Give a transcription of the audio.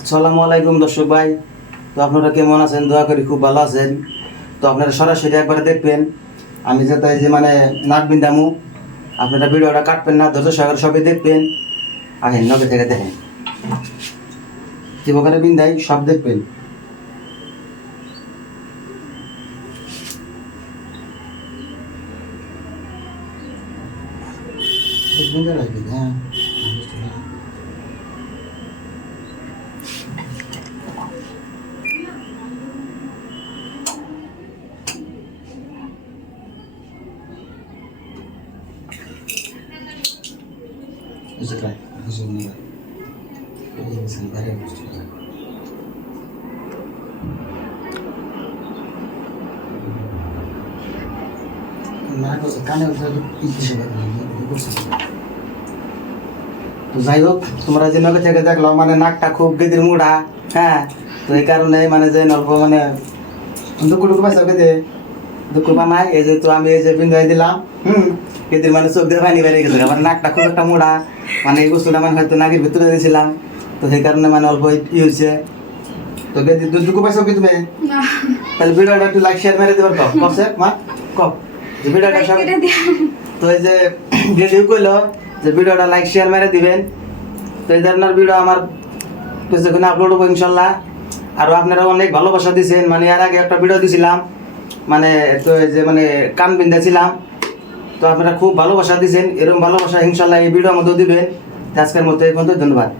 আসসালামু আলাইকুম দর্শক ভাই। তো আপনারা কেমন আছেন? দোয়া করি খুব ভালো আছেন। তো আপনারা সরাসরি একবার দেখবেন আমি যে তাই যে মানে নাক বিন্দামু, আপনারা ভিডিওটা কাটবেন না, ধৈর্য সহকারে সবাই দেখবেন। আহেন নবে থেকে দেখেন কি প্রকারে বিন্দাই সব দেখবেন। হ্যাঁ তো যাই হোক, তোমরা যে নগে থেকে দেখলো মানে নাকটা খুব গেদির মুড়া। হ্যাঁ, তো এই কারণে মানে যে অল্প মানে দুঃখ টুকু পাইছো কেদে দুঃখ নাই। এই যে তো আমি এই যে বিন্দাই দিলাম, গেদির মানে চোখ দিয়ে পানি বেরিয়ে গেছে। মানে নাকটা খুব একটা মুড়া, মানে এই বস্তুটা মানে হয়তো নাকের ভিতরে দিয়েছিলাম, তো সেই কারণে মানে অল্প ই হয়েছে। তো গেদির দুঃখ পাইছো কি তুমি? তাহলে ভিডিওটা একটু লাইক শেয়ার মেরে দেবার কম কম মা কম যে ভিডিওটা সব। তো এই যে ভিডিও কইলো যে ভিডিওটা লাইক শেয়ার মেরে দিবেন। তো এই ধরনের ভিডিও আমার কিছুক্ষণে আপলোড হবো ইনশাল্লাহ। আরও আপনারা অনেক ভালোবাসা দিয়েছেন। মানে এর আগে একটা ভিডিও দিয়েছিলাম, মানে তো এই যে মানে কান বিন্দাছিলাম, তো আপনারা খুব ভালোবাসা দিয়েছেন। এরকম ভালোবাসা ইনশাল্লাহ এই ভিডিওর মধ্যে দিবেন। আজকের মতো এই পর্যন্ত, ধন্যবাদ।